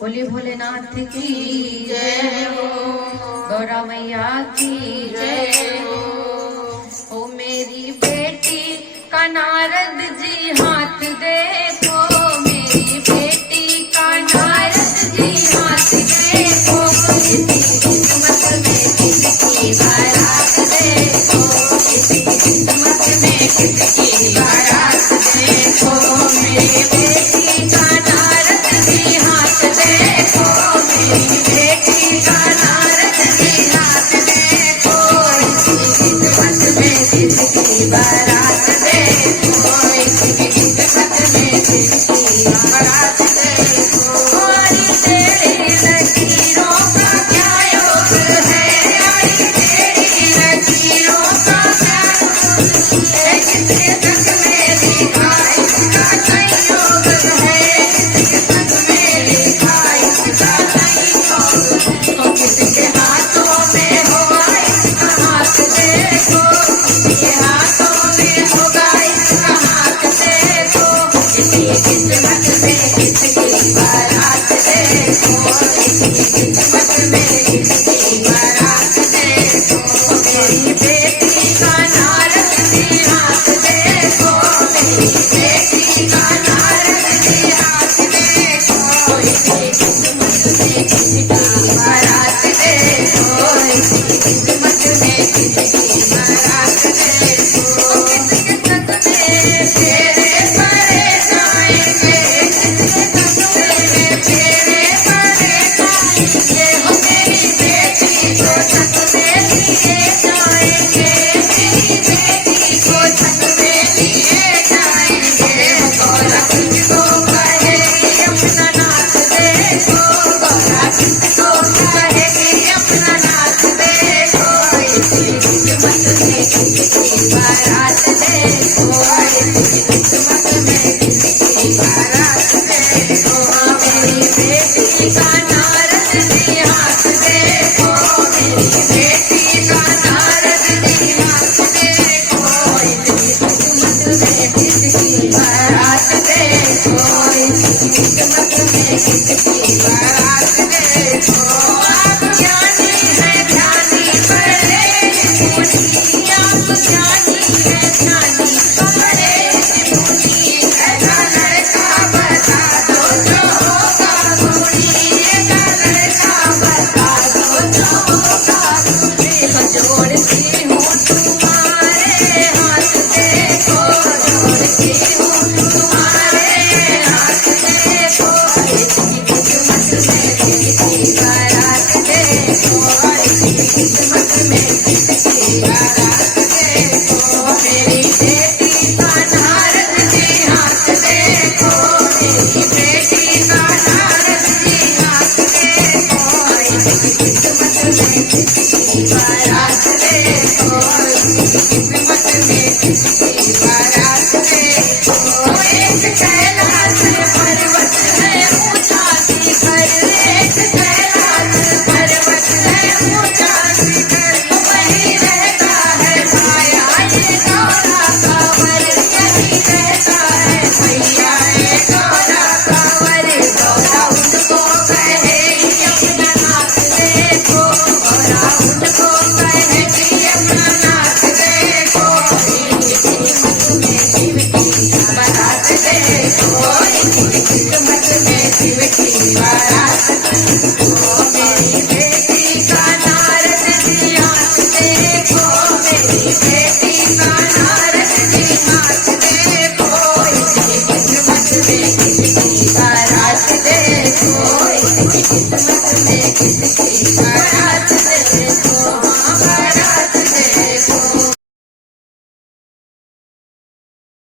बोले भोलेनाथ की जय हो, गौरा मैया की जय हो। ओ मेरी बेटी का नारद जी हाथ देखो, मेरी बेटी का नारद जी हाथ देखो, किस्मत में किसकी बारात देखो, किस्मत में किसकी बारात देखो। मेरी बेटी का नारद जी हाथ देखो, मेरी बेटी का नारद जी हाथ देखो, किस्मत में किसकी बारात देखो, किस्मत में किसकी बारात देखो। हमारी तेरी लकीरों का क्या योग है, हमारी तेरी लकीरों का क्या योग है, किसके संग में लिखा इसका संयोग है, किसके संग में लिखा इसका संयोग। तो किसके हाथों में होगा इसका हाथ देखो, किसके हाथों में होगा इसका हाथ देखो, इसकी किस्मत में किसकी बारात देखो, इसकी किस्मत में किसकी बारात देखो। मेरी बेटी का नारद जी हाथ देखो, मेरी बेटी का नारद जी हाथ देखो, इसकी किस्मत में किसकी बारात देखो, इसकी किस्मत में किसकी बारात देखो। किसके संग में फेरे पड़े जाएंगे, किसके संग में फेरे पड़े जाएंगे, हो मेरी बेटी को संग में लिए जाएंगे, मेरी बेटी को संग में लिए जाएंगे। गौरा किसको कहेगी अपना नाथ देखो, गौरा किसको कहेगी अपना नाथ देखो, इसकी किस्मत में किसकी बारात देखो, इसकी किस्मत में किसकी बारात देखो। मेरी बेटी का नारद जी हाथ देखो, मेरी बेटी का नारद जी हाथ देखो, इसकी किस्मत में किसकी बारात देखो, इसकी किस्मत में किसकी बारात देखो। आप ज्ञानी है ध्यानी बड़े मुनि, आप ज्ञानी है ध्यानी बड़े मुनि, ऐसा लड़का बता दो जो होगा गुणी, ऐसा लड़का बता दो जो होगा गुणी। जोड़ती हूँ तुम्हारे हाथ देखो, जोड़ती हूँ तुम्हारे हाथ देखो, इसकी किस्मत में किसकी बारात देखो, इसकी किस्मत में किसकी बारात देखो। मेरी बेटी का नारद जी हाथ देखो, मेरी बेटी का नारद जी हाथ देखो, इसकी किस्मत में किसकी बारात देखो, इसकी किस्मत में किसकी बारात देखो। एक कैलाश पर्वत है ऊंचा शिखर, एक कैलाश पर्वत है ऊंचा शिखर, वहीं रहता है माया ये गौरा कांवर, यहीं रहता है भैया ये गौरा कांवर। गौरा उनको कहेगी अपना नाथ देखो, गौरा उनको कहेगी अपना नाथ देखो, इसकी किस्मत में शिव की बारात देखो, इसकी किस्मत में शिव की बारात देखो। मेरी बेटी का नारद जी हाथ देखो, मेरी बेटी का नारद जी हाथ देखो, इसकी किस्मत में किसकी बारात देखो, इसकी किस्मत में किसकी बारात